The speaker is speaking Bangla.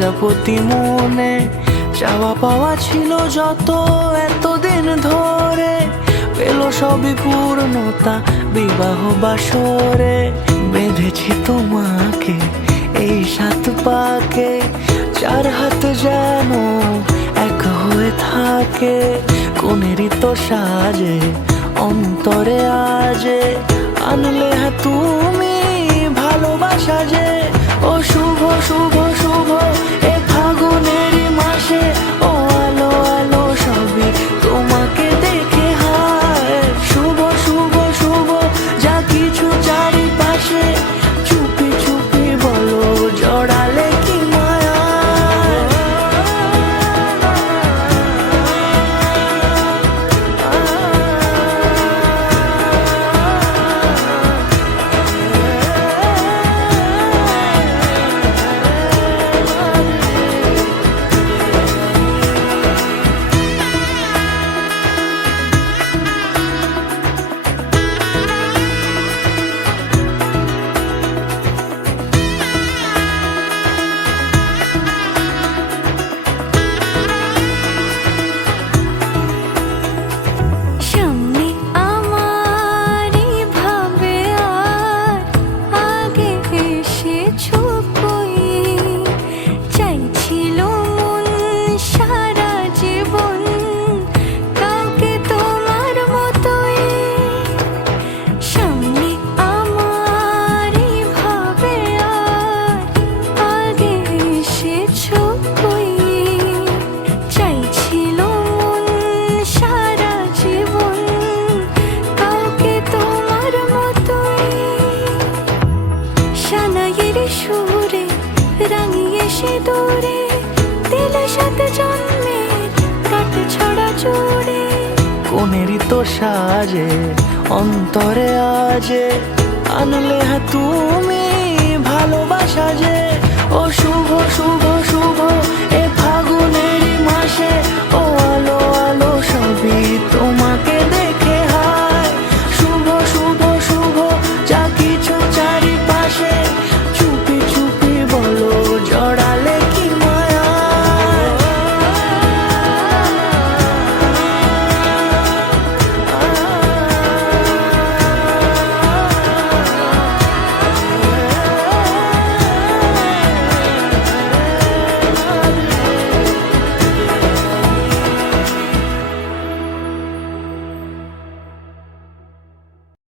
প্রজাপতি মনে চাওয়া পাওয়া ছিল যত এতদিন ধরে, পেল সবই পূর্ণতা বিবাহ বাসরে। বেঁধেছি তোমাকে এই 7 পাকে, 4 হাত যেন এক হয়ে থাকে। কোনেরই তো সাজে অন্তরে আজে, আনলে হ্যাঁ তুমি ভালোবাসা যে। ও শুভ শুভ শুভ এ ফাগুনেরই মাসে, ও আলো আলো সবই তোমাকে দেখে হায়। শুভ শুভ শুভ যা কিছু চারিপাশে, চুপি চুপি বলো জড়ালে কি মায়া। সুরে রাঙিয়ে সে দূরে দিলে 7 জন্মের কাট ছড়া জুড়ে। কোনেরই তো সাজে অন্তরে আজে, আনলে হ্যাঁ তুমি ভালোবাসা যে। ও শুভ শুভ শুভ এ ফাগুনেরই মাসে,